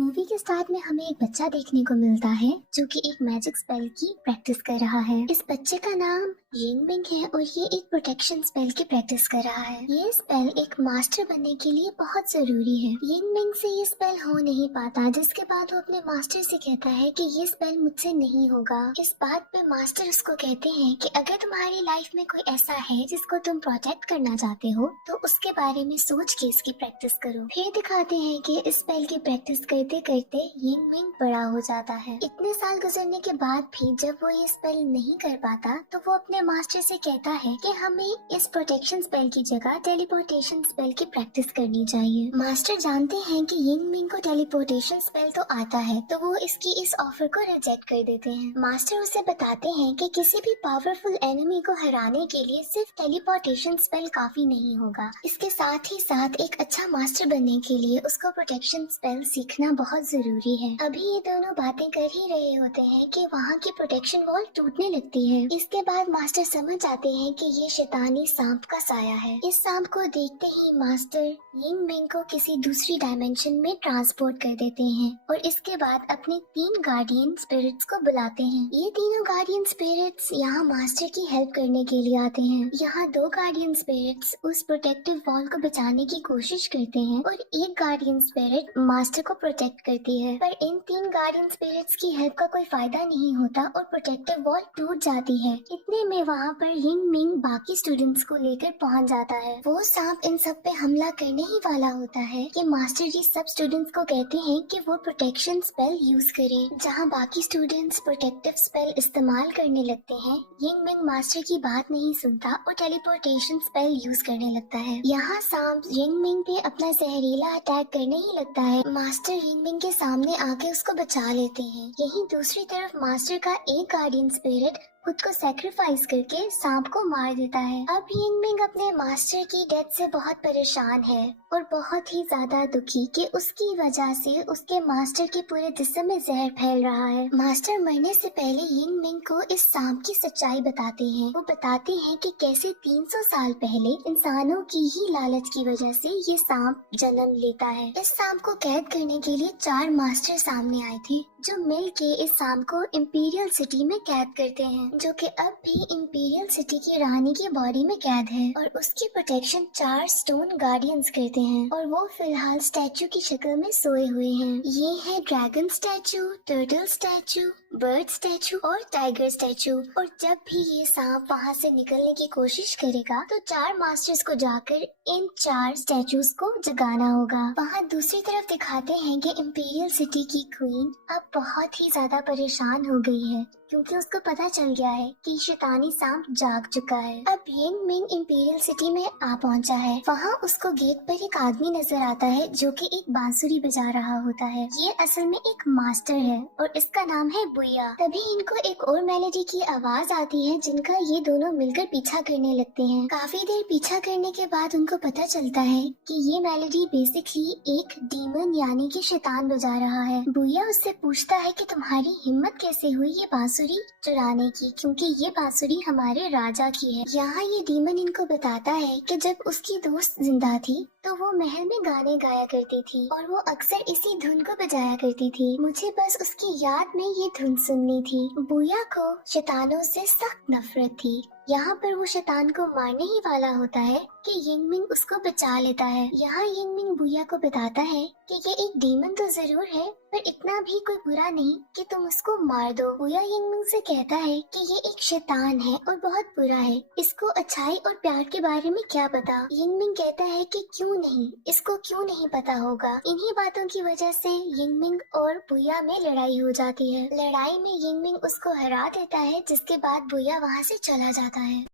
Movie के start में हमें एक बच्चा देखने को मिलता है जो कि एक मैजिक स्पेल की प्रैक्टिस कर रहा है। इस बच्चे का नाम यिंगमिंग है और ये एक प्रोटेक्शन स्पेल की प्रैक्टिस कर रहा है। ये स्पेल एक मास्टर बनने के लिए बहुत जरूरी है। यिंगमिंग से ये स्पेल हो नहीं पाता, जिसके बाद वो अपने मास्टर से कहता है कि ये स्पेल मुझसे नहीं होगा। इस बात पे मास्टर उसको कहते हैं कि अगर तुम्हारी लाइफ में कोई ऐसा है जिसको तुम प्रोटेक्ट करना चाहते हो तो उसके बारे में सोच के इसकी प्रैक्टिस करो। फिर दिखाते हैं कि इस स्पेल की प्रैक्टिस करते करते यिंगमिंग बड़ा हो जाता है। इतने साल गुजरने के बाद भी जब वो ये स्पेल नहीं कर पाता तो वो अपने मास्टर से कहता है कि हमें इस प्रोटेक्शन स्पेल की जगह टेलीपोर्टेशन स्पेल की प्रैक्टिस करनी चाहिए। मास्टर जानते हैं कि यिंगमिंग को टेलीपोर्टेशन स्पेल तो आता है, तो वो इसकी इस ऑफर को रिजेक्ट कर देते हैं। मास्टर उसे बताते हैं कि किसी भी पावरफुल एनिमी को हराने के लिए सिर्फ टेलीपोर्टेशन स्पेल काफी नहीं होगा। इसके साथ ही साथ एक अच्छा मास्टर बनने के लिए उसको प्रोटेक्शन स्पेल सीखना बहुत जरूरी है। अभी ये दोनों बातें कर ही रहे होते हैं कि वहाँ की प्रोटेक्शन वॉल टूटने लगती है। इसके बाद मास्टर समझ जाते हैं कि ये शैतानी सांप का साया है। इस सांप को देखते ही मास्टर यिंगमिंग को किसी दूसरी डायमेंशन में ट्रांसपोर्ट कर देते हैं और इसके बाद अपने 3 गार्डियन स्पिरिट्स को बुलाते हैं। ये तीनों गार्डियन स्पिरिट्स यहाँ मास्टर की हेल्प करने के लिए आते हैं। यहाँ 2 गार्डियन स्पिरिट्स उस प्रोटेक्टिव वॉल को बचाने की कोशिश करते हैं और एक गार्डियन स्पिरिट मास्टर को प्रोटेक्ट करती है, पर इन 3 गार्डियन स्पिरिट्स की हेल्प का कोई फायदा नहीं होता और प्रोटेक्टिव वॉल टूट जाती है। इतने में वहाँ पर यिंगमिंग बाकी स्टूडेंट्स को लेकर पहुँच जाता है। वो सांप इन सब पे हमला करने ही वाला होता है कि मास्टर जी सब स्टूडेंट्स को कहते हैं कि वो प्रोटेक्शन स्पेल यूज करें। जहाँ बाकी स्टूडेंट्स प्रोटेक्टिव स्पेल इस्तेमाल करने लगते हैं, यिंगमिंग मास्टर की बात नहीं सुनता और टेलीपोर्टेशन स्पेल यूज करने लगता है। यहाँ सांप यिंगमिंग पे अपना जहरीला अटैक करने ही लगता है। मास्टर यिंगमिंग के सामने आके उसको बचा लेते हैं। यहीं दूसरी तरफ मास्टर का एक गार्डियन स्पिरिट खुद को सैक्रिफाइस करके सांप को मार देता है। अब यिंगमिंग अपने मास्टर की डेथ से बहुत परेशान है और बहुत ही ज्यादा दुखी कि उसकी वजह से उसके मास्टर के पूरे जिस्म में जहर फैल रहा है। मास्टर मरने से पहले यिंगमिंग को इस सांप की सच्चाई बताते हैं। वो बताते हैं कि कैसे 300 साल पहले इंसानों की ही लालच की वजह से ये सांप जन्म लेता है। इस सांप को कैद करने के लिए 4 मास्टर सामने आए थे जो मिल के इस सांप को इंपीरियल सिटी में कैद करते हैं, जो कि अब भी इंपीरियल सिटी की रानी की बॉडी में कैद है और उसकी प्रोटेक्शन 4 स्टोन गार्डियंस करते हैं और वो फिलहाल स्टैचू की शक्ल में सोए हुए हैं। ये है dragon statue, turtle statue, bird statue और टाइगर स्टैचू। और जब भी ये सांप वहाँ से निकलने की कोशिश करेगा तो 4 मास्टर्स को जाकर इन 4 स्टैचूज को जगाना होगा। वहाँ दूसरी तरफ दिखाते हैं कि इंपीरियल सिटी की क्वीन अब बहुत ही ज्यादा परेशान हो गई है क्योंकि उसको पता चल गया है कि शैतानी सांप जाग चुका है। अब यिंगमिंग इंपीरियल सिटी में आ पहुंचा है। वहाँ उसको गेट पर एक आदमी नजर आता है जो कि एक बांसुरी बजा रहा होता है। ये असल में एक मास्टर है और इसका नाम है बुया। तभी इनको एक और मेलोडी की आवाज आती है जिनका ये दोनों मिलकर पीछा करने लगते हैं। काफी देर पीछा करने के बाद उनको पता चलता है कि ये मेलोडी बेसिकली एक डीमन यानी कि शैतान बजा रहा है। बुया उससे पूछता है कि तुम्हारी हिम्मत कैसे हुई ये बांसुरी चुराने की, क्योंकि ये बांसुरी हमारे राजा की है। यहाँ ये डीमन इनको बताता है कि जब उसकी दोस्त जिंदा थी तो वो महल में गाने गाया करती थी और वो अक्सर इसी धुन को बजाया करती थी। मुझे बस उसकी याद में ये धुन सुननी थी। बुया को शैतानों से सख्त नफरत थी। यहाँ पर वो शैतान को मारने ही वाला होता है कि यिंगमिंग उसको बचा लेता है। यहाँ यिंगमिंग बुया को बताता है कि ये एक डीमन तो जरूर है पर इतना भी कोई बुरा नहीं कि तुम उसको मार दो। बुया यिंगमिंग से कहता है कि ये एक शैतान है और बहुत बुरा है, इसको अच्छाई और प्यार के बारे में क्या पता। यिंगमिंग कहता है कि क्यों नहीं, इसको क्यों नहीं पता होगा। इन्हीं बातों की वजह से यिंगमिंग और बुया में लड़ाई हो जाती है। लड़ाई में यिंगमिंग उसको हरा देता है, जिसके बाद बुया वहाँ से चला जाता है।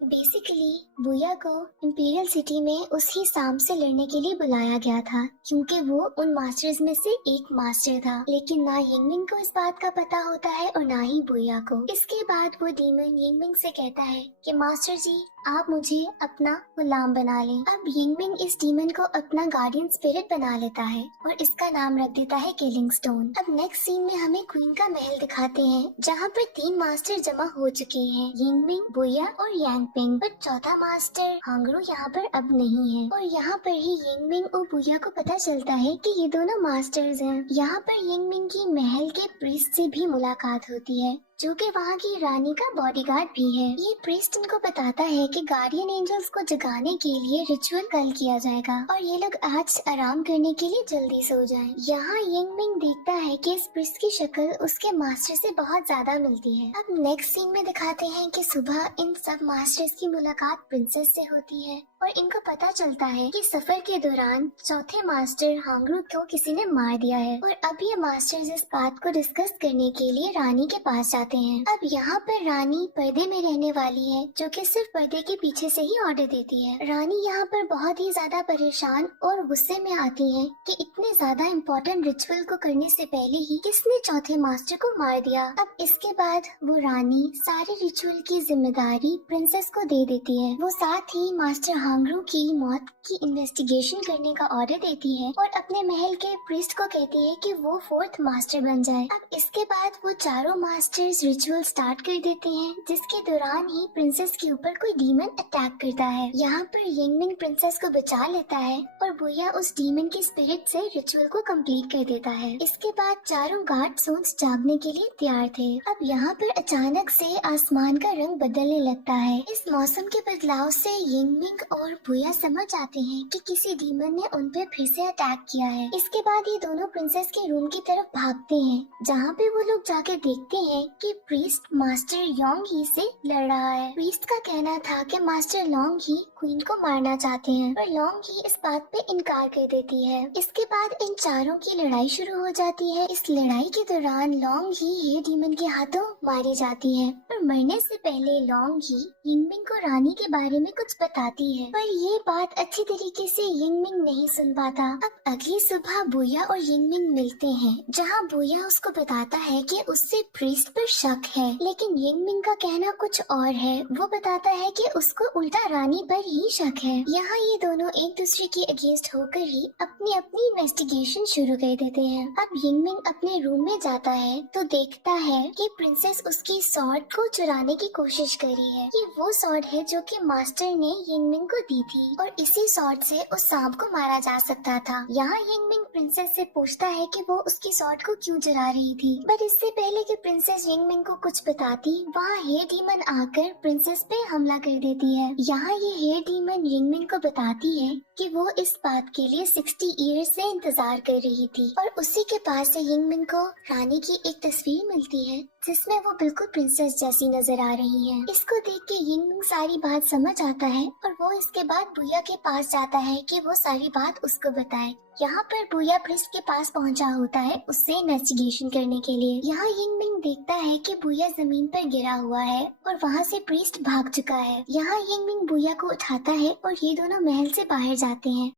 बेसिकली बुया को इंपीरियल सिटी में उसी सांप से लड़ने के लिए बुलाया गया था क्योंकि वो उन मास्टर्स में से एक मास्टर था, लेकिन ना यिंगमिंग को इस बात का पता होता है और ना ही बुया को। इसके बाद वो डीमन यिंगमिंग से कहता है कि मास्टर जी आप मुझे अपना गुलाम बना लें। अब यिंगमिंग इस डीमन को अपना गार्डियन स्पिरिट बना लेता है और इसका नाम रख देता है किलिंग स्टोन। अब नेक्स्ट सीन में हमें क्वीन का महल दिखाते हैं जहाँ पर 3 मास्टर जमा हो चुके हैं, यिंगमिंग, बुया और यांगपिंग। पर चौथा मास्टर हांगरू यहाँ पर अब नहीं है और यहाँ पर ही यिंगमिंग और बुया को पता चलता है कि ये दोनों मास्टर्स हैं। यहाँ पर यिंगमिंग की महल के प्रीस्ट से भी मुलाकात होती है जो कि वहाँ की रानी का बॉडीगार्ड भी है। ये प्रीस्ट इनको बताता है कि गार्डियन एंजल्स को जगाने के लिए रिचुअल कल किया जाएगा और ये लोग आज आराम करने के लिए जल्दी सो जाएं। यहाँ यिंगमिंग देखता है कि इस प्रीस्ट की शक्ल उसके मास्टर से बहुत ज्यादा मिलती है। अब नेक्स्ट सीन में दिखाते हैं कि सुबह इन सब मास्टर्स की मुलाकात प्रिंसेस से होती है और इनको पता चलता है कि सफर के दौरान चौथे मास्टर हांगरू को किसी ने मार दिया है और अब ये मास्टर्स इस बात को डिस्कस करने के लिए रानी के पास जाते हैं। अब यहाँ पर रानी पर्दे में रहने वाली है जो कि सिर्फ पर्दे के पीछे से ही ऑर्डर देती है। रानी यहाँ पर बहुत ही ज्यादा परेशान और गुस्से में आती है कि इतने ज्यादा इम्पोर्टेंट रिचुअल को करने से पहले ही किसने चौथे मास्टर को मार दिया। अब इसके बाद वो रानी सारे रिचुअल की जिम्मेदारी प्रिंसेस को दे देती है। वो साथ ही मास्टर हांगरू की मौत की इन्वेस्टिगेशन करने का ऑर्डर देती है और अपने महल के प्रीस्ट को कहती है कि वो 4th मास्टर बन जाए। अब इसके बाद वो चारों मास्टर्स रिचुअल स्टार्ट कर देते हैं जिसके दौरान ही प्रिंसेस के ऊपर कोई डीमन अटैक करता है। यहाँ पर यिंगमिंग प्रिंसेस को बचा लेता है और बुया उस डीमन की स्पिरिट से रिचुअल को कंप्लीट कर देता है। इसके बाद चारों गार्ड सोन्स जागने के लिए तैयार थे। अब यहाँ पर अचानक से आसमान का रंग बदलने लगता है। इस मौसम के बदलाव से यिंगमिंग और बुया समझ आते हैं कि किसी डीमन ने उन पे फिर से अटैक किया है। इसके बाद ये दोनों प्रिंसेस के रूम की तरफ भागते हैं जहाँ पे वो लोग जाके देखते हैं कि प्रीस्ट मास्टर योंग ही से लड़ रहा है। प्रीस्ट का कहना था कि मास्टर लोंग ही क्वीन को मारना चाहते हैं पर लोंग ही इस बात पे इनकार कर देती है। इसके बाद इन चारों की लड़ाई शुरू हो जाती है। इस लड़ाई के दौरान लोंग ही ये डीमन के हाथों मारी जाती है पर मरने से पहले लोंग ही यिंगमिंग को रानी के बारे में कुछ बताती है पर ये बात अच्छी तरीके से यिंगमिंग नहीं सुन पाता। अब अगली सुबह बुया और यिंगमिंग मिलते हैं जहाँ बुया उसको बताता है कि उससे प्रीस्ट पर शक है लेकिन यिंगमिंग का कहना कुछ और है। वो बताता है कि उसको उल्टा रानी पर ही शक है। यहाँ ये दोनों एक दूसरे के अगेंस्ट होकर ही अपनी अपनी इन्वेस्टिगेशन शुरू कर देते हैं। अब यिंगमिंग अपने रूम में जाता है तो देखता है कि प्रिंसेस उसकी सॉर्ड को चुराने की कोशिश कर रही है। ये वो सॉर्ड है जो कि मास्टर ने यिंगमिंग को दी थी और इसी सॉर्ड से उस सांप को मारा जा सकता था। यहाँ यिंगमिंग प्रिंसेस से पूछता है कि वो उसकी सॉर्ड को क्यों चुरा रही थी पर इससे पहले कि प्रिंसेस यिंगमिंग को कुछ बताती वहाँ हेयर डीमन आकर प्रिंसेस पे हमला कर देती है। यहाँ ये हेयर डीमन यिंगमिंग को बताती है कि वो इस बात के लिए 60 ईयर्स से इंतजार कर रही थी और उसी के पास से यिंगमिंग को रानी की एक तस्वीर मिलती है जिसमें वो बिल्कुल प्रिंसेस जैसी नजर आ रही है। इसको देख के यिंगमिंग सारी बात समझ आता है और वो इसके बाद बुया के पास जाता है कि वो सारी बात उसको बताए। यहाँ पर बुया प्रिस्ट के पास पहुँचा होता है उससे इन्वेस्टिगेशन करने के लिए। यहाँ यिंगमिंग देखता है कि बुया जमीन पर गिरा हुआ है और वहाँ से प्रिस्ट भाग चुका है। यहाँ यिंगमिंग बुया को उठाता है और ये दोनों महल से बाहर जाते हैं।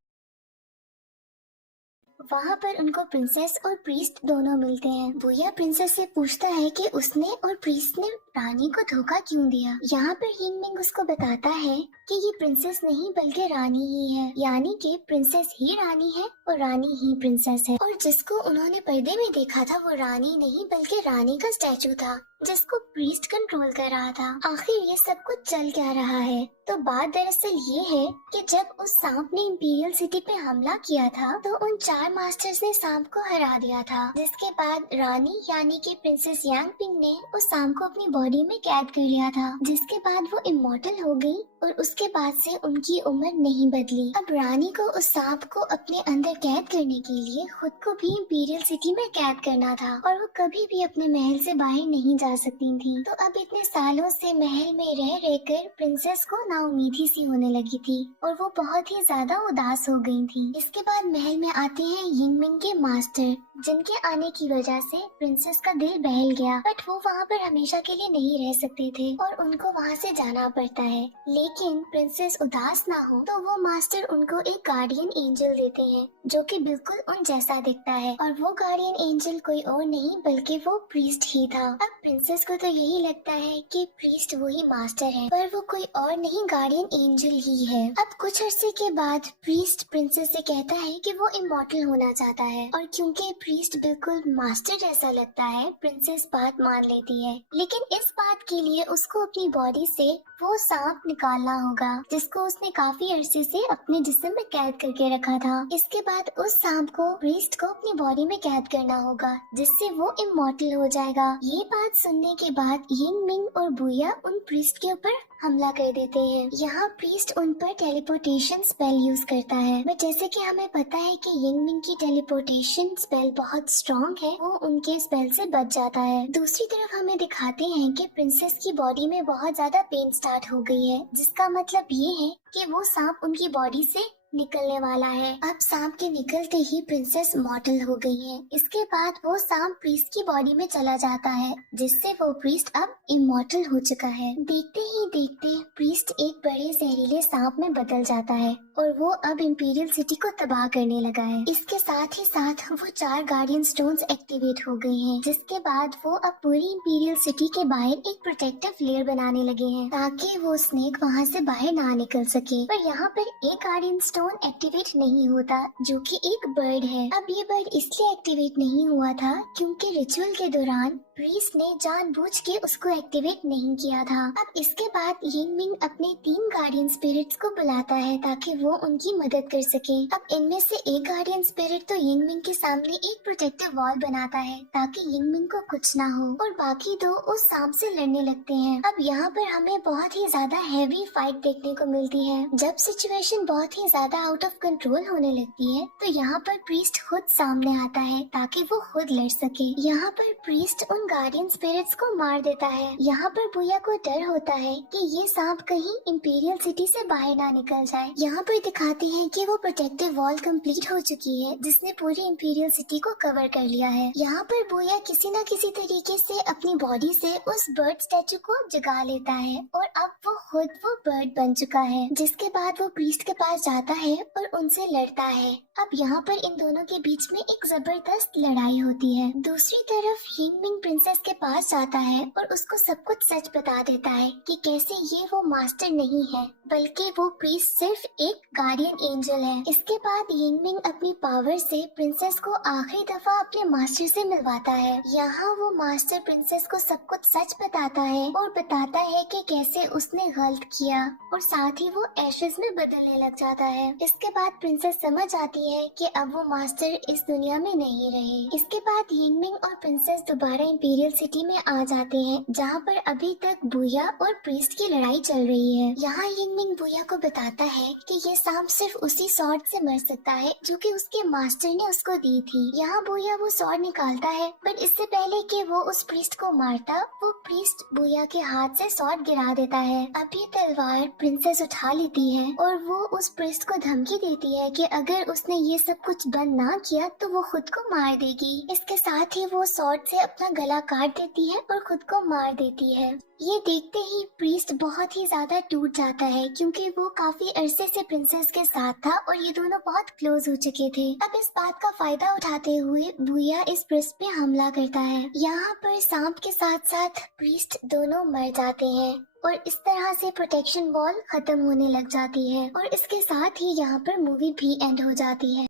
वहाँ पर उनको प्रिंसेस और प्रीस्ट दोनों मिलते हैं। बुया प्रिंसेस से पूछता है कि उसने और प्रीस्ट ने रानी को धोखा क्यों दिया। यहाँ पर यिंगमिंग उसको बताता है कि ये प्रिंसेस नहीं बल्कि रानी ही है, यानी कि प्रिंसेस ही रानी है और रानी ही प्रिंसेस है और जिसको उन्होंने पर्दे में देखा था वो रानी नहीं बल्कि रानी का स्टैचू था जिसको प्रीस्ट कंट्रोल कर रहा था। आखिर ये सब कुछ चल क्या रहा है? तो बात दरअसल ये है कि जब उस सांप ने इंपीरियल सिटी पे हमला किया था तो उन 4 मास्टर्स ने सांप को हरा दिया था जिसके बाद रानी यानी कि प्रिंसेस यांगपिंग ने उस सांप को अपनी बॉडी में कैद कर लिया था जिसके बाद वो इमॉर्टल हो गई और उसके बाद से उनकी उम्र नहीं बदली। अब रानी को उस सांप को अपने अंदर कैद करने के लिए खुद को भी इंपीरियल सिटी में कैद करना था और वो कभी भी अपने महल से बाहर नहीं जा सकती थी। तो अब इतने सालों से महल में रह रहकर प्रिंसेस को नाउमीदी सी होने लगी थी और वो बहुत ही ज्यादा उदास हो गई थी। इसके बाद महल में आते हैं यिंगमिंग के मास्टर जिनके आने की वजह से प्रिंसेस का दिल बहल गया बट वो वहाँ पर हमेशा के लिए नहीं रह सकते थे और उनको वहाँ से जाना पड़ता है। लेकिन प्रिंसेस उदास ना हो तो वो मास्टर उनको एक गार्डियन एंजल देते हैं जो कि बिल्कुल उन जैसा दिखता है, और वो गार्डियन एंजल कोई और नहीं बल्कि वो प्रीस्ट ही था। अब प्रिंसेस को तो यही लगता है कि प्रीस्ट वही मास्टर है, पर वो कोई और नहीं गार्डियन एंजल ही है। अब कुछ अरसे के बाद प्रीस्ट प्रिंसेस से कहता है कि वो इमॉर्टल होना चाहता है, और क्योंकि प्रीस्ट बिल्कुल मास्टर जैसा लगता है प्रिंसेस बात मान लेती है। लेकिन इस बात के लिए उसको अपनी बॉडी से वो सांप निकालना होगा जिसको उसने काफी अरसे से अपने जिस्म में कैद करके रखा था। इसके बाद उस सांप को प्रीस्ट को अपनी बॉडी में कैद करना होगा जिससे वो इमॉर्टल हो जाएगा। ये बात सुनने के बाद यिंग मिंग और बुया उन प्रीस्ट के ऊपर हमला कर देते हैं। यहाँ प्रीस्ट उन पर टेलीपोर्टेशन स्पेल यूज करता है, बट जैसे कि हमें पता है कि यिंग मिंग की टेलीपोर्टेशन स्पेल बहुत स्ट्रॉन्ग है, वो उनके स्पेल से बच जाता है। दूसरी तरफ हमें दिखाते हैं कि प्रिंसेस की बॉडी में बहुत ज्यादा पेन स्टार्ट हो गई है, जिसका मतलब ये है कि वो सांप उनकी बॉडी से निकलने वाला है। अब सांप के निकलते ही प्रिंसेस मॉर्टल हो गई है। इसके बाद वो सांप प्रीस्ट की बॉडी में चला जाता है जिससे वो प्रीस्ट अब इमॉर्टल हो चुका है। देखते ही देखते प्रीस्ट एक बड़े जहरीले सांप में बदल जाता है और वो अब इंपीरियल सिटी को तबाह करने लगा है। इसके साथ ही साथ वो 4 गार्डियन स्टोन्स एक्टिवेट हो गए हैं, जिसके बाद वो अब पूरी इंपीरियल सिटी के बाहर एक प्रोटेक्टिव लेयर बनाने लगे हैं ताकि वो स्नेक वहाँ से बाहर ना निकल सके। पर यहाँ पर एक गार्डियन स्टोन एक्टिवेट नहीं होता जो कि एक बर्ड है। अब ये बर्ड इसलिए एक्टिवेट नहीं हुआ था क्योंकि रिचुअल के दौरान प्रीस्ट ने जानबूझ के उसको एक्टिवेट नहीं किया था। अब इसके बाद यिंग मिंग अपने 3 गार्डियन स्पिरिट्स को बुलाता है ताकि वो उनकी मदद कर सके। अब इनमें से एक गार्डियन स्पिरिट तो यिंग मिंग के सामने एक प्रोटेक्टिव वॉल बनाता है ताकि यिंग मिंग को कुछ ना हो, और बाकी 2 उस सांप से लड़ने लगते हैं। अब यहाँ पर हमें बहुत ही ज्यादा हैवी फाइट देखने को मिलती है। जब सिचुएशन बहुत ही ज्यादा आउट ऑफ कंट्रोल होने लगती है तो यहाँ पर प्रीस्ट खुद सामने आता है ताकि वो खुद लड़ सके। यहाँ पर प्रीस्ट उन गार्डियन स्पिरिट्स को मार देता है। यहाँ पर बुया को डर होता है कि ये सांप कहीं इंपीरियल सिटी से बाहर ना निकल जाए। यहाँ पर दिखाते हैं कि वो प्रोटेक्टिव वॉल कंप्लीट हो चुकी है जिसने पूरी इंपीरियल सिटी को कवर कर लिया है। यहाँ पर बुया किसी न किसी तरीके से अपनी बॉडी से उस बर्ड स्टैचू को जगा लेता है और अब वो खुद वो बर्ड बन चुका है। जिसके बाद वो प्रीस्ट के पास जाता है और उनसे लड़ता है। अब यहाँ पर इन दोनों के बीच में एक जबरदस्त लड़ाई होती है। दूसरी तरफ यिंग मिंग प्रिंसेस के पास जाता है और उसको सब कुछ सच बता देता है कि कैसे ये वो मास्टर नहीं है बल्कि वो प्रीस्ट सिर्फ एक गार्डियन एंजल है। इसके बाद यिंग मिंग अपनी पावर से प्रिंसेस को आखिरी दफा अपने मास्टर से मिलवाता है। यहाँ वो मास्टर प्रिंसेस को सब कुछ सच बताता है और बताता है कि कैसे उसने गलत किया, और साथ ही वो एशेज में बदलने लग जाता है। इसके बाद प्रिंसेस समझ आती है कि अब वो मास्टर इस दुनिया में नहीं रहे। इसके बाद यिंग मिंग और प्रिंसेस दोबारा इंपीरियल सिटी में आ जाते हैं जहाँ पर अभी तक बुया और प्रीस्ट की लड़ाई चल रही है। यहाँ यिंग मिंग बुया को बताता है कि ये सांप सिर्फ उसी सॉर्ड से मर सकता है जो कि उसके मास्टर ने उसको दी थी। यहाँ बुया वो सॉर्ड निकालता है, बट इससे पहले कि वो उस प्रीस्ट को मारता वो प्रीस्ट बुया के हाथ से सॉर्ड गिरा देता है। अब ये तलवार प्रिंसेस उठा लेती है और वो उस प्रीस्ट को धमकी देती है कि अगर उसने ये सब कुछ बंद ना किया तो वो खुद को मार देगी। इसके साथ ही वो सॉर्ड से अपना गला काट देती है और खुद को मार देती है। ये देखते ही प्रीस्ट बहुत ही ज्यादा टूट जाता है क्योंकि वो काफी अरसे से प्रिंसेस के साथ था और ये दोनों बहुत क्लोज हो चुके थे। अब इस बात का फायदा उठाते हुए बुया इस प्रीस्ट पे हमला करता है। यहाँ पर सांप के साथ साथ प्रीस्ट दोनों मर जाते हैं और इस तरह से प्रोटेक्शन वॉल खत्म होने लग जाती है, और इसके साथ ही यहाँ पर मूवी भी एंड हो जाती है।